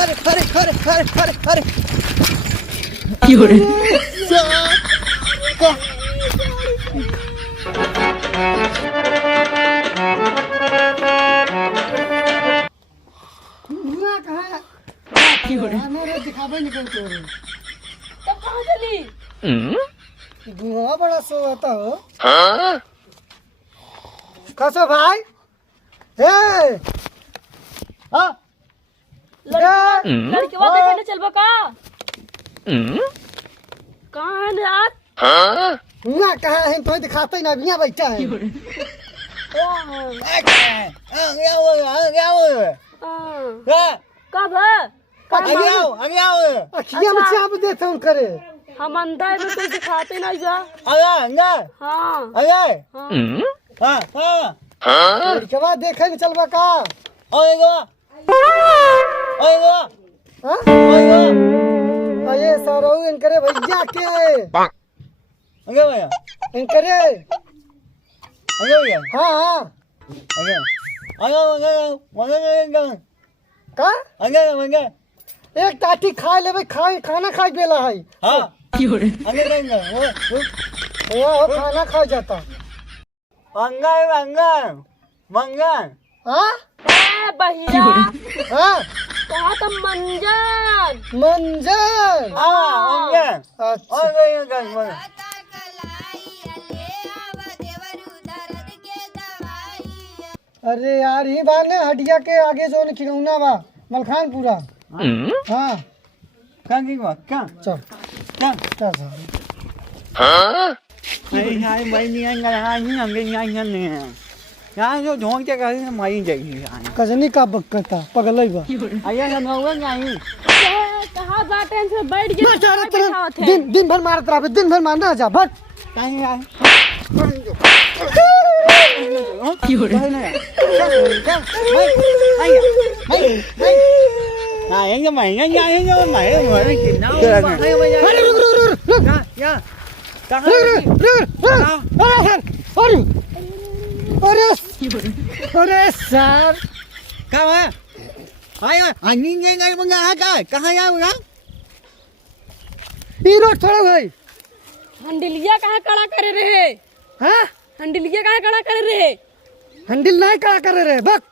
अरे अरे अरे अरे अरे अरे Fiore. तब कहाँ चली? धुआं बड़ा सो आता हो कसो भाई हे हाँ लड़की बात देखने चलबा का? कहाँ है यार? ना कहाँ है तो दिखाते ही ना यहाँ बैठा है कब है? अखियाँ में चाप देते उन करे हम अंधा है तो कोई दिखाते नहीं जा। हाँ लड़कवा देखे में चलबा का ये सारो इनकरे भैया के इनकरे हाँ हाँ का एक टाटी खा ले खाना खा बेला है Fiore. वो खाना खा जाता हाँ बहिरा हाँ कहा था मंजन। मंजर अच्छा अरे यार ही बात ने हटिया के आगे जो खिलौना बा मलखानपुरा हाँ चल चल कजनी का बकता पगलई बा कहा बाटे से बैठ गए दिन भर मारत रहा दिन भर मारना जा भट Fiore. अरे अरे सर ई रोड थोड़ा भाई हंडिलिया कहाँ खड़ा करे रहे? हाँ हंडिलिया कहाँ खड़ा करे रहे? हंडिल नहीं का करे रे बक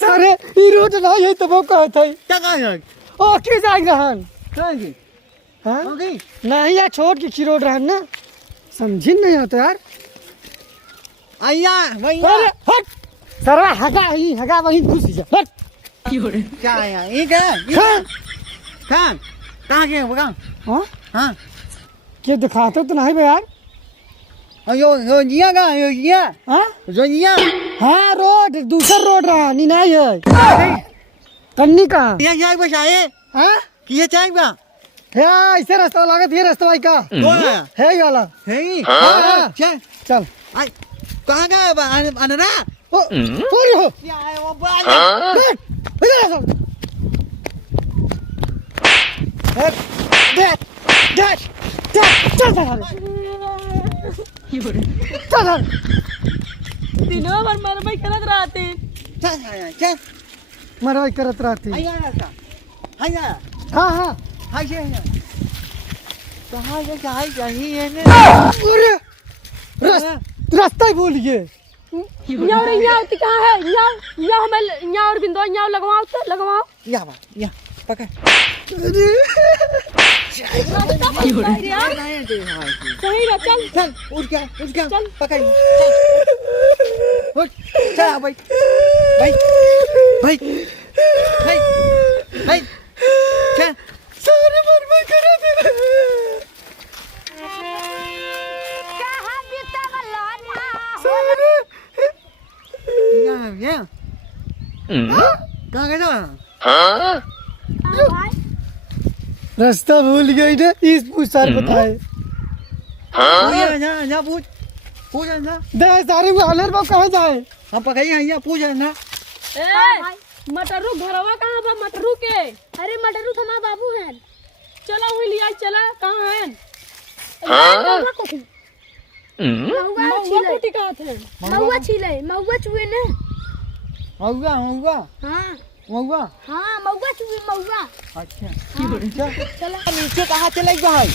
सारे ई रोड नहीं है तो वो कहत है ओ की जाई रहन हाँ नहीं यार छोड़ के की रोड रहन ना समझी नहीं होता यार अरे हट सरवा हगा वहीं घुस जा हट Fiore. हाँ क्या दिखाते तो नहीं बे यार हाँ हाँ रोड दूसरा रोड रहा नहीं नहीं है कन्नी का हाँ है ऐसे रास्ता लागत ये रास्ता भाई का है ये वाला हाँ चल ओ पूरी हो बैठ Fiore. दिनों भर मरमई करत रहते। मरवाई करत रहती हाँ हाँ अरे रास्ता ही भूल गए यहाँ होती कहाँ है? यहाँ हमें यहाँ और बिंदु यहाँ लगवाओ Fiore. सही है चल सारे मरवाई करे दे रास्ता भूल गई ने इस पूछताछ बताए दे सारे में हलर बाप कहाँ जाए मटरू घरवा कहाँ बा? मटरू के अरे मटरू थमा बाबू है चला हुई लिया चला कहाँ है? महुआ छीले कहा थे महुआ छीले महुआ चुए ने महुआ महुआ हां महुआ हां महुआ चुए महुआ अच्छा चल नीचे कहाँ चले भाई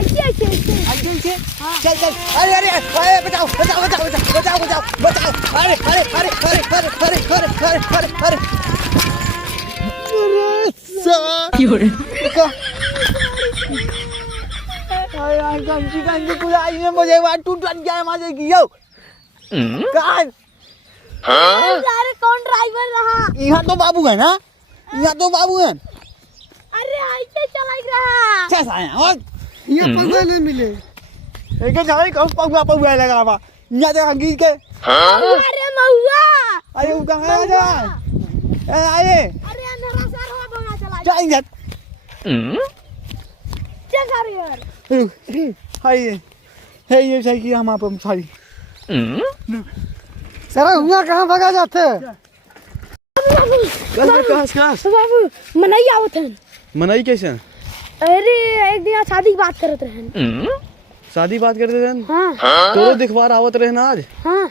ऐसे ऐसे ऐसे चल चल अरे अरे अरे बचाओ बचाओ बचाओ बचाओ बचाओ बचाओ अरे अरे अरे अरे अरे अरे अरे अरे अरे यार गंजी गंजी कुछ आई है मुझे बात टूट गया मजे की यो कहाँ अरे कौन ड्राइवर रहा यहाँ तो बाबू है ना यहाँ तो बाबू है अरे ऐसे चला रहा कैसा है और ये पौवा नहीं मिले एक जाने कौन पौवा लगा बा यहाँ तो अंगी के अरे महुआ अरे वो कहाँ है जा आए अरे अंधेरा सर हुआ बना चला जाएंगे चल सर यार हाय है ये सही किया हम आप सारी सर हुआ कहाँ भगा जाते कस बाबू मनाई आवत है मनाई कैसे अरे एक दिन शादी की बात करत रहन शादी बात करते थे हां तो दिखवार आवत रहे ना आज हां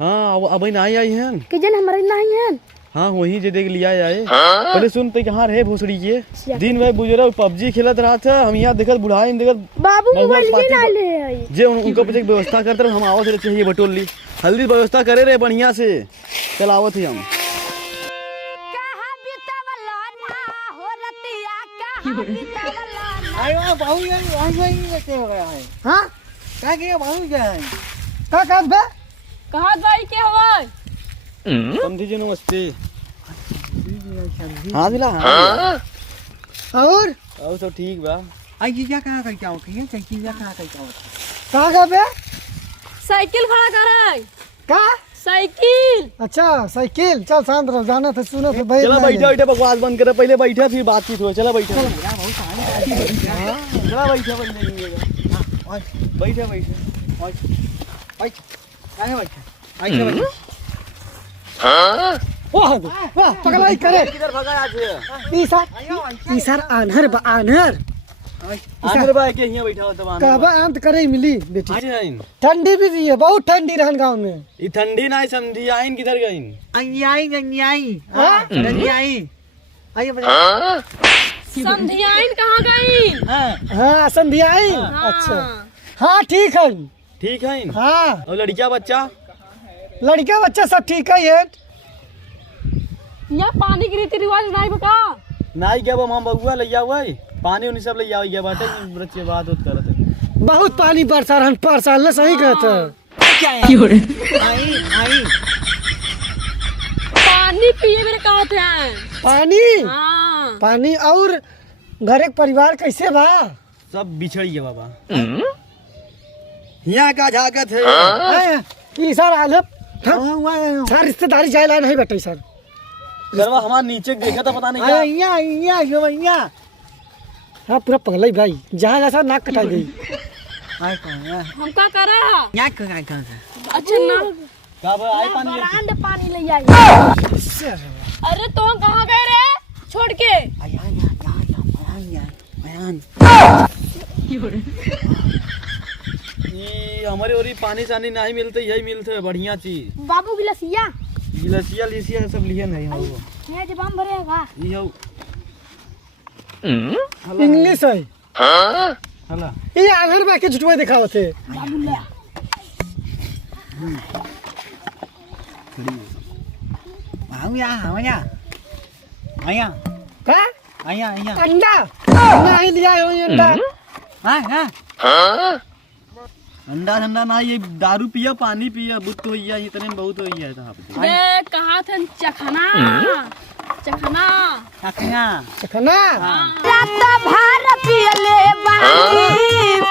हाँ अब नहीं आई हैं कि जन हमारे नहीं है हाँ वही जे देख लिया जाए पहले सुन तो कहाँ रहे भोसड़ी के दिन भाई बुजुर्ग पबजी खेलत रहा था हम यहाँ देखत बुढ़ाई देखत बाबू मोबाइल के ना ले आई जे उनका पीछे व्यवस्था करते रहे हम आवत रहे चाहिए बटोल ली हल्दी व्यवस्था करे रहे बढ़िया से चल आवत ही हम समझी जी नमस्ते हाँ दिला और सब ठीक बा आई जीजा कहाँ कर क्या होती है जीजा कहाँ कर क्या होती है कहाँ का बे साइकिल खड़ा कर है का साइकिल अच्छा साइकिल चल शांत रहो जाना था सुनो तो भाई चलो बैठे बैठे बकवास बंद करे पहले बैठे फिर बातचीत हो चलो बैठे चलो बैठे बैठे बैठे बैठे वाह पगलाई करे किधर भगा आज ई सर आनहर बा आनहर आनहर बा के यहां बैठा हो तब आनहर कहबा अंत करे मिली बेटी ठंडी भी रही है बहुत ठंडी रहन गांव में ई ठंडी नहीं समझी आइन किधर गईन आई संध्याइन कहाँ गई हां संध्याइन अच्छा हां ठीक है हां और लड़कियां बच्चा सब ठीक है यहाँ पानी की रीति रिवाज नहीं बका नहीं क्या हम बउआ लइया हुई पानी उन्हीं सब लइया हुई बाटे बच्चे बात होत करत बहुत पानी बरसा रहन पर साल न सही कहत आई पानी पिए मेरे कहत हैं पानी हाँ पानी और घर एक परिवार कैसे बा सब बिछड़ गया बाबा यहाँ का झाकत है ई सर आलप सर रिश्तेदारी जाए नहीं बेटे सर गरवा हमार नीचे देखा था पता नहीं क्या यहाँ हाँ पूरा पगला भाई जहाँ जैसा नाक कटाई गई हम क्या कर रहा अच्छा ना आई पानी पानी ले आई अरे तो कहाँ गए रे छोड़ के हमारे और पानी सानी नहीं मिलते यही मिलते बढ़िया चीज बाबू गिलसिया गिलसिया सब लिए नहीं है जब हम भरेगा इंग्लिश है हला ये आंगन में के झुटवे दिखावत है बाबू ले आया का आया अंडा नहीं लिया हो अंडा हां अंडा ठंडा ना ये दारू पिया पानी पिया बुत तो ये इतने में बहुत हो गया था बे कहा था चखना रात भर पियले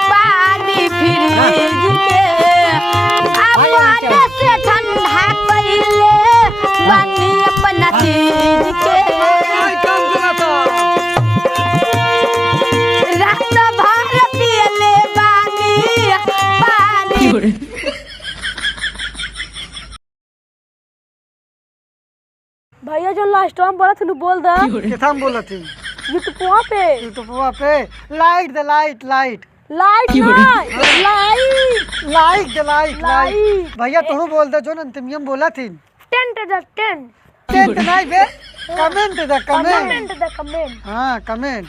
पानी फ्रिज के अपने से ठंडा कइले पानी अपना चीज के रात भर पियले पानी भैया जो लास्ट टाइम बोला था बोल दे किथाम बोला थी यूट्यूब पे light like like like like भैया तू बोल दे जो अंतिमियम बोला थी। टेंट द टेंट टेंट नहीं बे, comment the comment. The comment. हाँ कमेंट।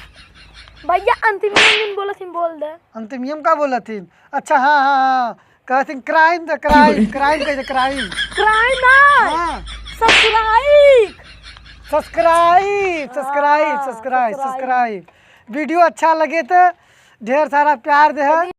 भैया अंतिमियम बोला थी, बोल दे। अंतिमियम का बोला थी? अच्छा हाँ हाँ हाँ कहती क्राइम द क्राइम, क्राइम कह दे क्राइम। क्राइम ना, हाँ subscribe subscribe subscribe subscribe subscribe. Video अच्छा लगे तो ढेर सारा प्यार दे।